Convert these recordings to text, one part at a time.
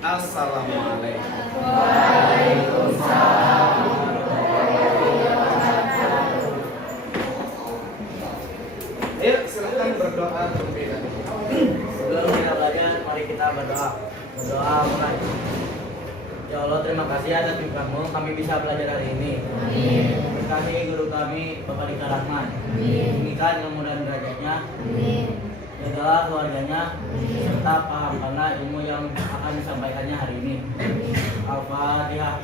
Assalamualaikum. Ayo silakan berdoa terlebih dahulu. Sebelum kita belajar, mari kita berdoa. Berdoa mulai. Ya Allah, terima kasih atas berkat-Mu kami bisa belajar hari ini. Amin. Berkati guru kami, Bapak Dika Rahman. Amin. Tinggikan ilmu dan derajatnya. Amin. Jagalah keluarganya, serta pahamkanlah ilmu yang akan disampaikannya hari ini. Al-Fatihah.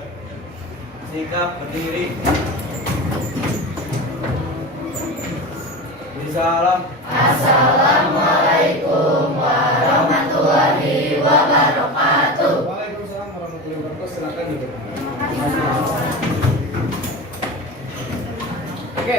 Sikap berdiri. Salam. Assalamualaikum warahmatullahi wabarakatuh. Waalaikumsalam warahmatullahi wabarakatuh. Silakan duduk. Oke,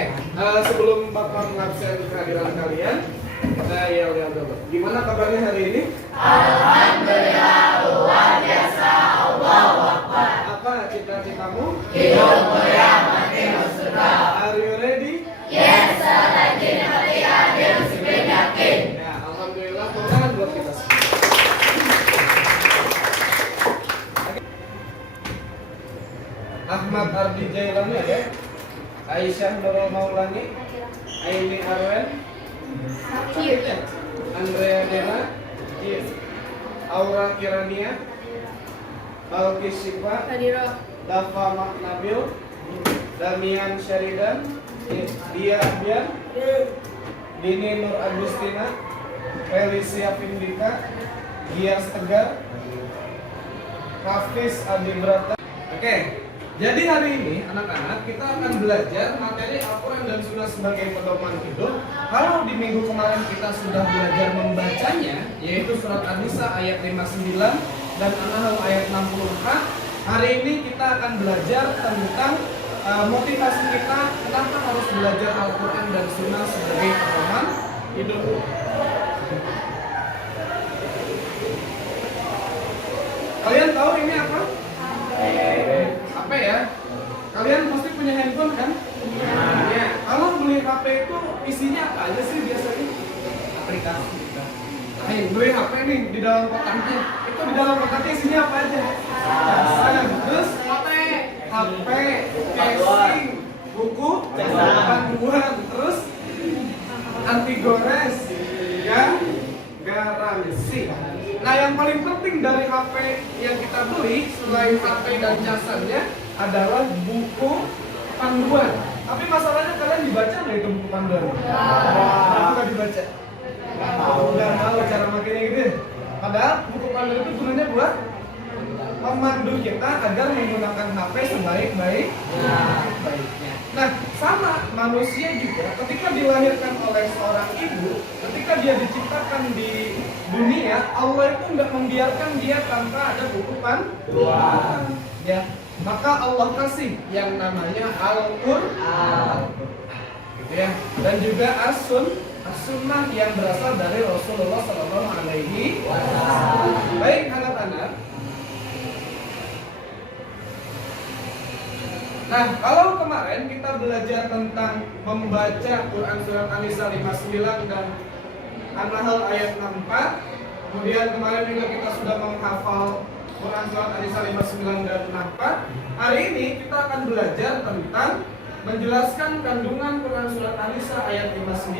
sebelum Bapak mengabsen kehadiran kalian, kita yel-yel dulu. Gimana kabarnya hari ini? Alhamdulillah luar biasa. Allahu Akbar. Apa cita-citamu? Hidup mulia mati surga. Are you ready? Yes, selagi hati adil sipil yakin. Ya, alhamdulillah. Tangan buat kita semua. Ahmad Ardi Jailani ya. Aisyah Nurul Maulani, Aini Arwen, Andrea Dena, Aura Kirania, Balkis Syifa, Dafa Nabil, Damian Syaridan, Dia Abian, Dini Nur Agustina, Felicia Vindika, Gias Tegar, Hafiz Adi Brata. Oke, jadi hari ini anak-anak kita akan belajar materi Al-Quran dan Sunnah sebagai pedoman hidup. Kalau di minggu kemarin kita sudah belajar membacanya, yaitu surat An-Nisa ayat 59 dan An-Nahl ayat 64. Hari ini kita akan belajar tentang motivasi kita kenapa harus belajar Al-Quran dan Sunnah sebagai pedoman hidup. Kalian tahu ini apa? HP ya? Kalian pasti punya handphone kan? Ya. Kalau beli HP itu isinya apa aja sih biasanya? Aplikasi. Beli HP nih di dalam kotaknya. Itu di dalam kotaknya isinya apa aja? Terus HP, casing, buku, panduan, terus anti gores, ya, garansi. Nah, yang paling penting dari HP yang kita beli selain HP dan jasanya adalah buku panduan. Tapi masalahnya kalian dibaca nggak itu buku panduan? Kenapa nggak dibaca? Nggak tahu cara makainya gitu. Padahal buku panduan itu gunanya buat memandu kita agar menggunakan HP sebaik-baiknya. Nah, sama manusia juga ketika dilahirkan oleh seorang ibu, ketika dia diciptakan di dunia, Allah itu nggak membiarkan dia tanpa ada buku panduan. Ya, maka Allah kasih yang namanya Al-Qur'an. Gitu ya. Dan juga As-Sunnah yang berasal dari Rasulullah Sallallahu Alaihi Wasallam. Baik anak-anak. Nah, kalau kemarin kita belajar tentang membaca Quran Surat An-Nisa 59 dan An-Nahl ayat 64, kemudian kemarin juga kita sudah menghafal Quran Surat An-Nisa 59 dan 64. Hari ini kita akan belajar tentang menjelaskan kandungan Quran Surat An-Nisa ayat 59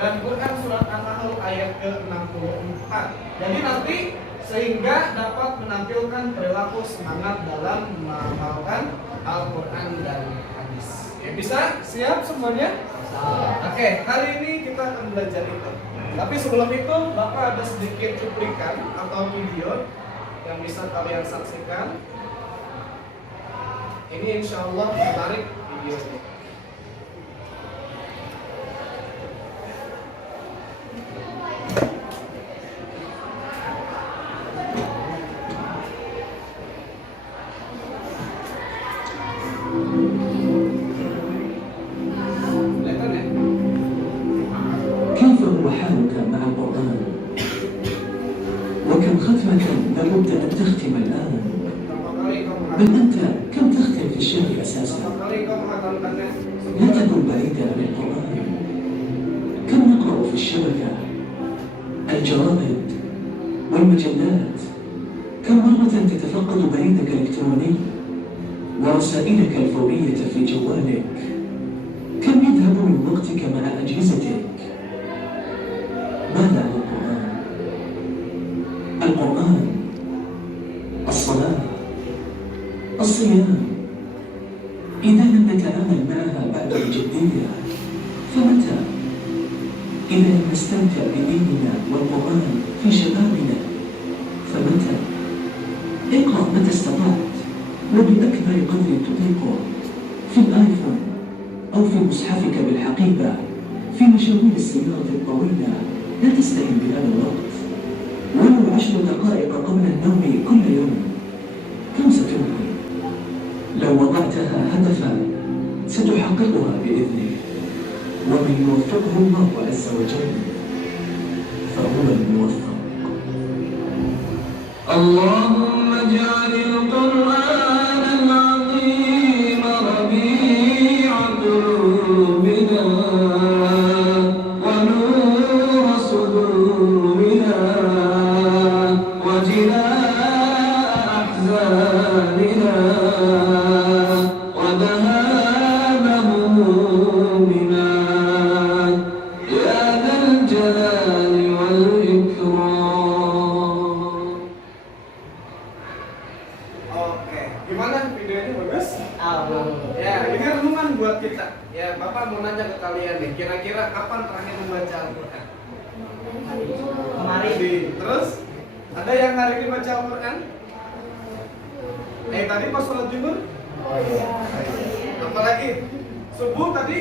dan Quran Surat An-Nahl ayat ke-64. Jadi nanti sehingga dapat menampilkan perilaku semangat dalam menghafalkan Al-Quran dan hadis. Oke, bisa? Siap semuanya? Oke, hari ini kita akan belajar itu. Tapi sebelum itu, Bapak ada sedikit cuplikan atau video yang bisa kalian saksikan. Ini insya Allah menarik videonya. كيف هو حالك مع القرآن؟ وكم ختمة لابد أن تختم الآن؟ بل أنت كم تختم في الشهر أساسا؟ لا تكن بعيدا عن القرآن. كم نقرأ في الشبكة؟ الجرائد والمجلات. كم مرة تتفقد بريدك الإلكتروني ورسائلك الفورية في جوالك؟ كم يذهب من وقتك مع أجهزتك؟ ماذا هو القرآن؟ القرآن الصلاة، الصيام. إذا لم نتعامل معها بعد بجدية فمتى؟ إذا لم نستمتع بديننا والقرآن في شبابنا فمتى؟ اقرأ متى استطعت وبأكبر قدر تطيقه، في الآيفون أو في مصحفك بالحقيبة، في مشاوير السيارة الطويلة. لا تستهن بهذا الوقت، ولو 10 دقائق قبل النوم كل يوم. كم ستمضي؟ لو وضعتها هدفا ستحققها بإذنه، ومن يوفقه الله عز وجل فهو الموفق. اللهم اجعل القرآن العظيم ربيع قلوبنا ونور صدورنا وجلاء أحزاننا وذهاب همومنا يا ذا الجلال والإكرام. Oke, gimana videonya, bagus? Alhamdulillah. Ya, ini renungan buat kita. Ya, Bapak mau nanya ke kalian nih, kira-kira kapan terakhir membaca Al-Quran? Kemarin. Terus, ada yang hari ini baca Al-Quran? Tadi pas sholat zuhur? Apalagi? Subuh tadi?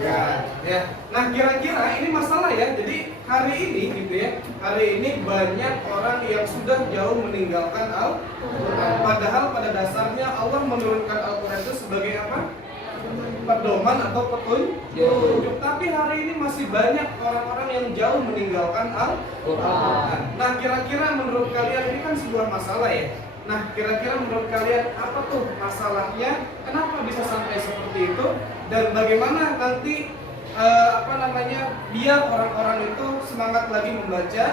Ya. Nah, kira-kira ini masalah ya. Jadi hari ini gitu ya. Hari ini banyak orang yang sudah jauh meninggalkan Al-Quran. Padahal pada dasarnya Allah menurunkan Al-Quran itu sebagai apa? Pedoman atau petunjuk. Tapi hari ini masih banyak orang-orang yang jauh meninggalkan Al-Quran. Nah, kira-kira menurut kalian ini kan sebuah masalah ya. Nah, kira-kira menurut kalian apa tuh masalahnya? Kenapa bisa sampai seperti itu? Dan bagaimana nanti biar orang-orang itu semangat lagi membaca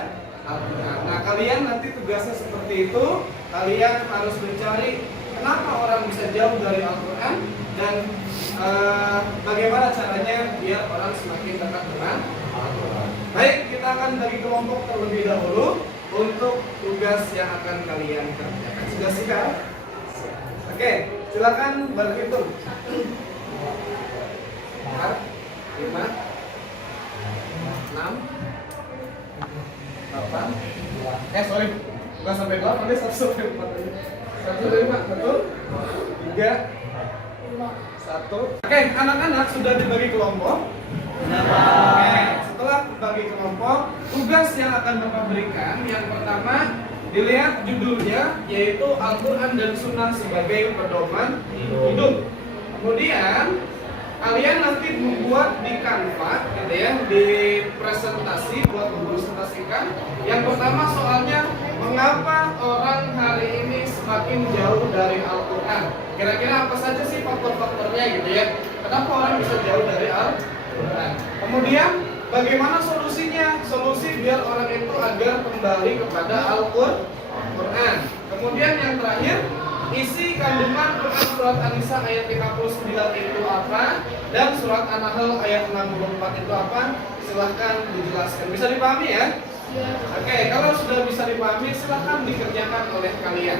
Al-Quran. Nah, kalian nanti tugasnya seperti itu. Kalian harus mencari kenapa orang bisa jauh dari Al-Quran dan bagaimana caranya biar orang semakin dekat dengan Al-Quran. Baik, kita akan bagi kelompok terlebih dahulu untuk tugas yang akan kalian kerjakan. Sudah siap? Oke, silakan berhitung. 4, 5, 6, 8. Sorry, bukan sampai 8, ini 1 sampai 4 aja. 1 sampai 5, 1, 3, 1. Oke, anak-anak sudah dibagi kelompok. Oke, setelah bagi kelompok, tugas yang akan Bapak berikan yang pertama, dilihat judulnya yaitu Al-Quran dan Sunnah sebagai pedoman hidup. Kemudian kalian nanti membuat di Canva gitu ya, di presentasi buat mempresentasikan. Yang pertama soalnya, mengapa orang hari ini semakin jauh dari Al-Quran? Kira-kira apa saja sih faktor-faktornya gitu ya? Kenapa orang bisa jauh dari Al-Quran? Kemudian bagaimana solusinya? Solusi biar orang itu agar kembali kepada Al-Quran. Kemudian yang terakhir, isi kandungan Quran surat An-Nisa ayat 59 itu apa? Dan surat An-Nahl ayat 64 itu apa? Silahkan dijelaskan. Bisa dipahami ya? Oke, kalau sudah bisa dipahami, silahkan dikerjakan oleh kalian.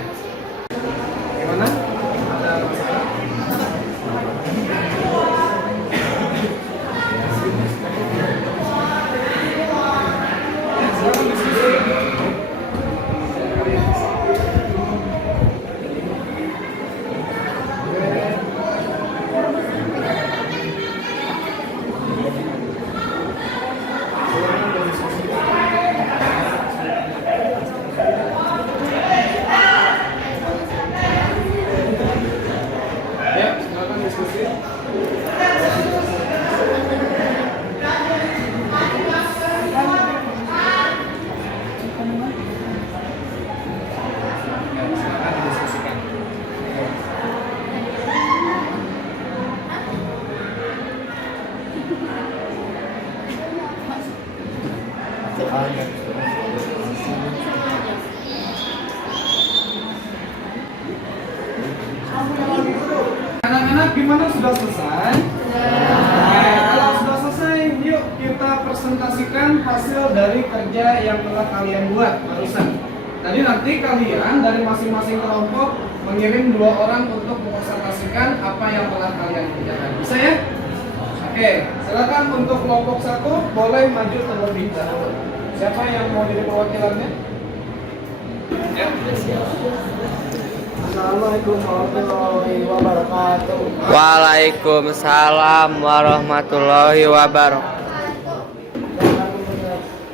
Gimana? Ada masalah? gimana, sudah selesai? Oke, kalau sudah selesai, yuk kita presentasikan hasil dari kerja yang telah kalian buat barusan. Tadi nanti kalian dari masing-masing kelompok mengirim 2 orang untuk mempresentasikan apa yang telah kalian kerjakan. Bisa ya? Oke, silakan untuk kelompok 1 boleh maju terlebih dahulu. Siapa yang mau jadi perwakilannya? Ya. Assalamualaikum warahmatullahi wabarakatuh. Waalaikumsalam warahmatullahi wabarakatuh. Dan aku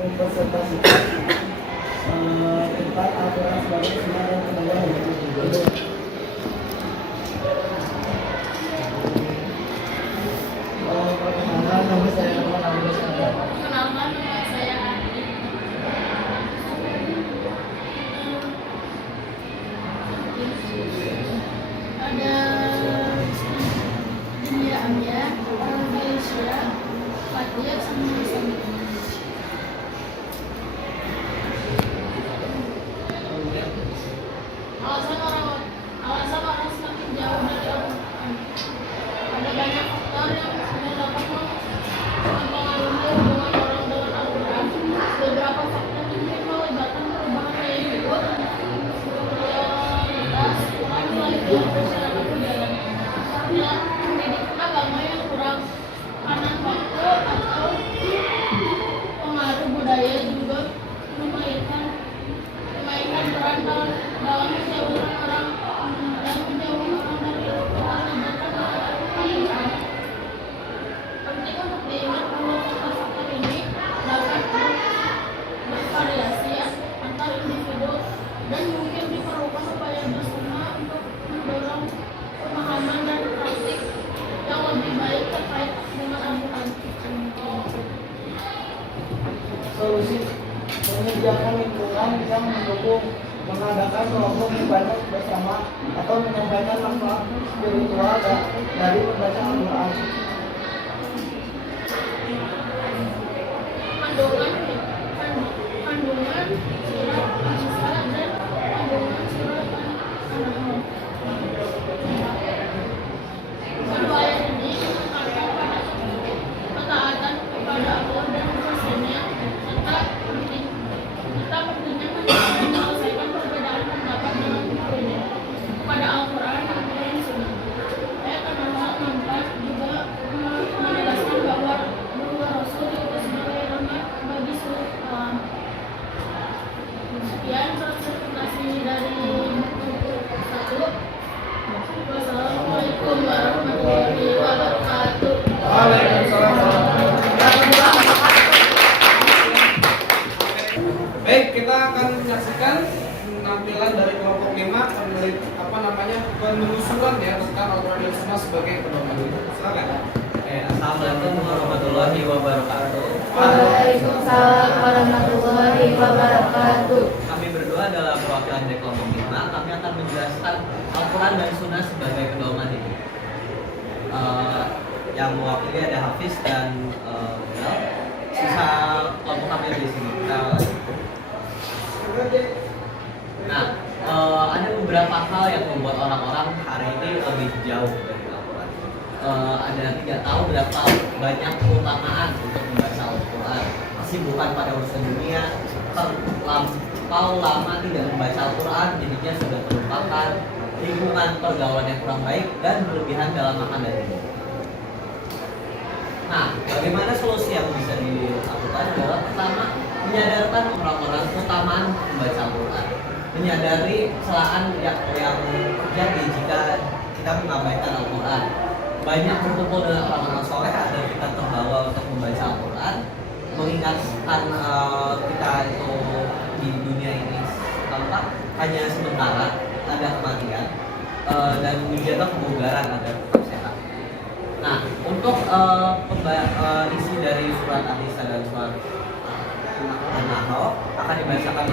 mempresentasikan tentang aturan sebagai sunnah dan penegak hukum. Perkenalkan, nama saya Muhammad Abdul Sadar. Kenalkan, nama saya Adi. Ada India Amya, Malaysia, Fatia, sama Sami. Alasan orang semakin jauh dari Al-Quran. Ada banyak faktor yang dapat mempengaruhi hubungan orang dengan Al-Quran. Beberapa faktor mungkin melibatkan perubahan gaya hidup, prioritas, Quran mulai dari masyarakat budaya, dan pendidikan agama yang kurang kanan waktu atau pengaruh budaya juga memainkan peran dalam menjauhkan orang dari Al-Quran. Penting untuk diingat bahwa faktor-faktor ini dapat bervariasi antar individu dan mungkin diperlukan upaya bersama untuk mendorong pemahaman dan praktik yang lebih baik terkait dengan Al-Quran. Solusi menyediakan lingkungan yang mendukung mengadakan kelompok ibadah bersama atau menyampaikan manfaat spiritual dari membaca Al-Quran. Kandungan surat An-Nisa dan kandungan surat An-Nahl. Kedua ayat ini menekankan pada ketaatan kepada Allah dan Rasul-Nya serta pentingnya menyelesaikan perbedaan pendapat dengan berbeda kepada Al-Quran dan Sunnah. Ayat An-Nahl 4 juga menegaskan bahwa Rasul diutus sebagai rahmat bagi seluruh alam. Sekian presentasi dari buku 1. Wassalamualaikum warahmatullahi wabarakatuh. Waalaikumsalam warahmatullahi wabarakatuh. Baik, kita akan menyaksikan penampilan dari kelompok 5 penelusuran ya tentang Al-Quran dan Sunnah sebagai pedoman. Silakan. Assalamualaikum warahmatullahi wabarakatuh. Waalaikumsalam warahmatullahi wabarakatuh. Kami berdua adalah perwakilan dari kelompok 5. Kami akan menjelaskan Al-Quran dan Sunnah sebagai pedoman hidup. Yang mewakili ada Hafiz dan Bilal. Sisa kelompok kami ada di sini. Nah, ada beberapa hal yang membuat orang-orang hari ini lebih jauh dari Al-Quran. Ada tidak tahu berapa banyak keutamaan untuk membaca Al-Quran. Masih bukan pada urusan dunia, terlampau lama tidak membaca Al-Quran, jadinya sudah terlupakan, lingkungan pergaulan yang kurang baik, dan berlebihan dalam makan dan minum. Nah, bagaimana solusi yang bisa dilakukan adalah pertama, menyadarkan orang-orang keutamaan membaca Al-Quran, menyadari kesalahan yang terjadi jika kita mengabaikan Al-Quran. Banyak berkumpul dengan orang-orang soleh agar kita terbawa untuk membaca Al-Quran, mengingatkan kita itu di dunia ini hanya sementara, ada kematian, dan menjaga kebugaran agar tetap sehat. Nah, untuk isi dari surat An-Nisa dan surat An-Nahl akan dibacakan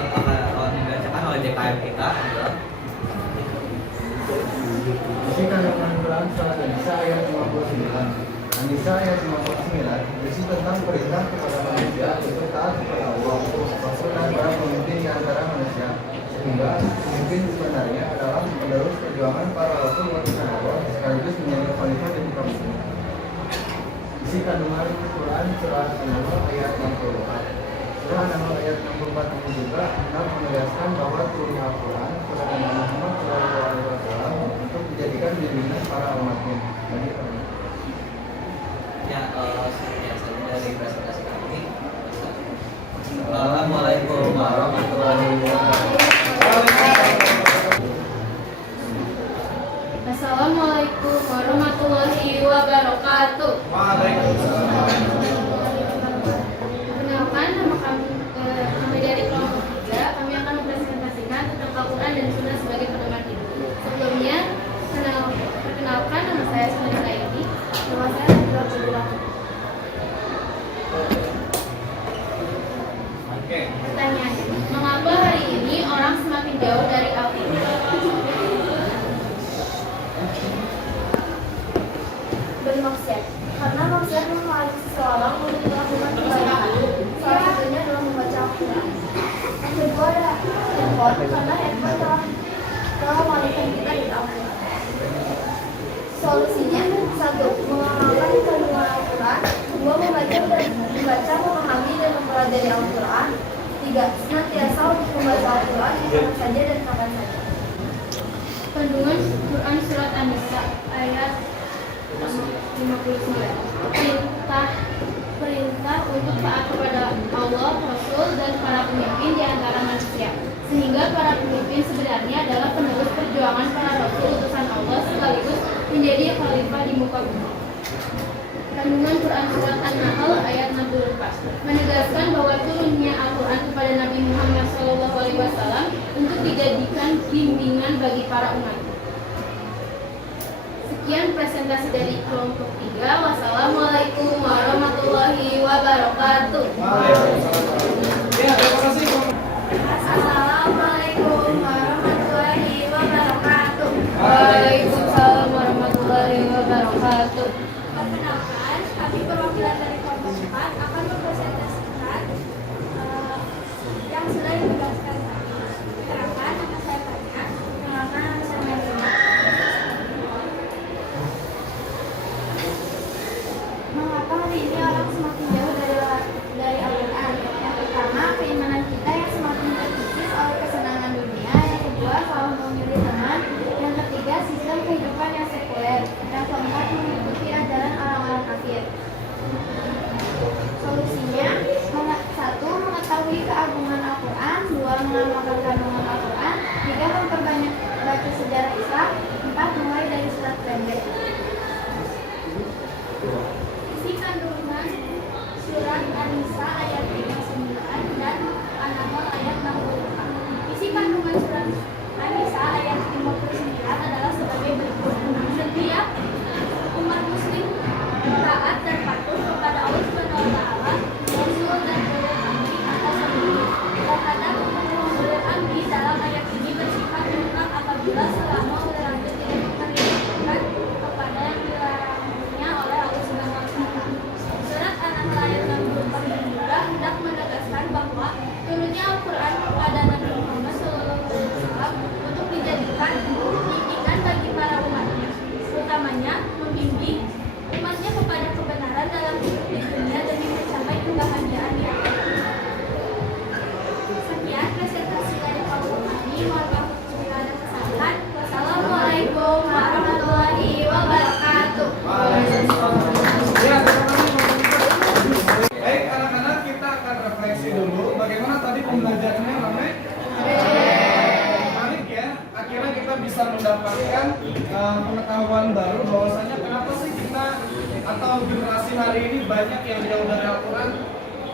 oleh DKM kita. Bisikan Al-Quran surat An-Nisa ayat 59. An-Nisa ayat 59 berisi tentang perintah kepada manusia untuk taat kepada Allah, Rasul dan para pemimpin di antara manusia. Sehingga pemimpin sebenarnya adalah penerus perjuangan para Rasul untuk Allah sekaligus menjadi khalifah Isi kandungan Quran surah An-Nahl ayat 64. Surah An-Nahl ayat 64 ini juga hendak menegaskan bahwa turunnya Al-Quran kepada Nabi Muhammad SAW untuk dijadikan bimbingan para umatnya. Ya, sekian saja dari presentasi kami. Assalamualaikum warahmatullahi wabarakatuh. Assalamualaikum warahmatullahi wabarakatuh. Waalaikumsalam. Perkenalkan, kami dari kelompok 3. Kami akan mempresentasikan tentang Al-Quran dan Sunnah sebagai pedoman hidup. Sebelumnya, perkenalkan, nama saya Sunnah ini. Nama saya adalah Fadila. Oke. Pertanyaannya, mengapa hari ini orang semakin jauh dari Al-Quran? Bermaksiat, karena maksiat menghalangi seseorang untuk melakukan kebaikan. Salah satunya adalah membaca Al-Quran. Yang kedua adalah handphone, karena handphone telah mengalihkan kita dari Al-Quran. Solusinya, 1. Mengamalkan kandungan Al-Quran. 2. Membaca, memahami dan mempelajari Al-Quran. 3. Senantiasa untuk membaca Al-Quran di mana saja dan kapan saja. Kandungan Quran Surat An-Nisa ayat 59. Perintah untuk taat kepada Allah, Rasul, dan para pemimpin di antara manusia. Sehingga para pemimpin sebenarnya adalah penerus perjuangan para Rasul utusan Allah sekaligus menjadi khalifah di muka bumi. Kandungan Quran Surat An-Nahl ayat 64 menegaskan bahwa turunnya Al-Quran kepada Nabi Muhammad SAW untuk dijadikan bimbingan bagi para umat. Sekian presentasi dari kelompok 3. Wassalamualaikum warahmatullahi wabarakatuh. Waalaikumsalam. Ya, terima kasih. Assalamualaikum warahmatullahi wabarakatuh. Waalaikumsalam warahmatullahi wabarakatuh. Perkenalkan, kami perwakilan dari kelompok 4 akan mempresentasikan yang sudah ditugaskan tadi. Perkenalkan, nama saya Fania. Perkenalkan, nama saya Melina. Mengapa hari ini orang semakin jauh dari Al-Quran? Yang pertama, keimanan kita yang semakin terkikis oleh kesenangan dunia. Yang kedua, selalu memilih teman. Yang ketiga, sistem kehidupan yang sekuler. Yang keempat, mengikuti ajaran orang-orang kafir. Solusinya, 1. Mengetahui keagungan Al-Quran. 2. Mengamalkan kandungan Al-Quran. 3. Memperbanyak baca sejarah Islam. 4. Mulai dari surat pendek. Isi kandungan surat An-Nisa ayat 59 dan An-Nahl ayat 64. Isi kandungan surat An-Nisa ayat 59 adalah sebagai berikut. Setiap umat muslim taat dan patuh kepada Allah Subhanahu wa taala, Rasul dan ulil amri atas seluruh. Terhadap ulil amri dalam ayat ini bersifat mutlak apabila selama ulil amri tidak memerintahkan kepada yang dilarangnya oleh Allah Subhanahu wa taala. Surat An-Nahl ayat 64 juga hendak menegaskan bahwa turunnya Al-Quran kepada Nabi Muhammad SAW untuk dijadikan bimbingan bagi para umatnya, utamanya membimbing umatnya kepada kebenaran dalam hidup di dunia demi mencapai kebahagiaan di akhirat. Sekian presentasi dari kelompok kami. Mohon maaf jika ada kesalahan. Wassalamualaikum warahmatullahi wabarakatuh. Ya, terima kasih. Baik, anak-anak, kita akan refleksi dulu. Bagaimana tadi pembelajarannya, Rame? Menarik ya. Akhirnya kita bisa mendapatkan pengetahuan baru bahwasanya kenapa sih kita atau generasi hari ini banyak yang jauh dari Al-Quran.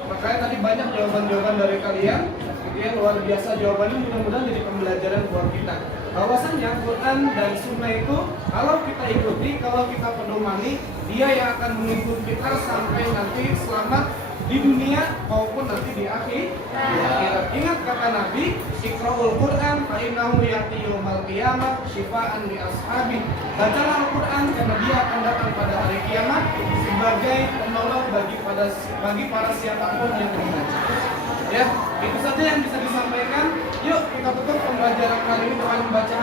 Makanya tadi banyak jawaban-jawaban dari kalian. Gitu ya, luar biasa jawabannya, mudah-mudahan jadi pembelajaran buat kita. Bahwasanya Quran dan Sunnah itu kalau kita ikuti, kalau kita pedomani, dia yang akan mengikuti kita sampai nanti selamat di dunia maupun nanti di akhirat. Ingat kata Nabi, Iqra'ul Quran fa innahu ya'ti yaumal qiyamah syifaan li ashabi. Bacalah Al-Quran karena dia akan datang pada hari kiamat sebagai penolong bagi para siapapun yang membaca. Ya, itu saja yang bisa disampaikan. Yuk kita tutup pembelajaran kali ini dengan membaca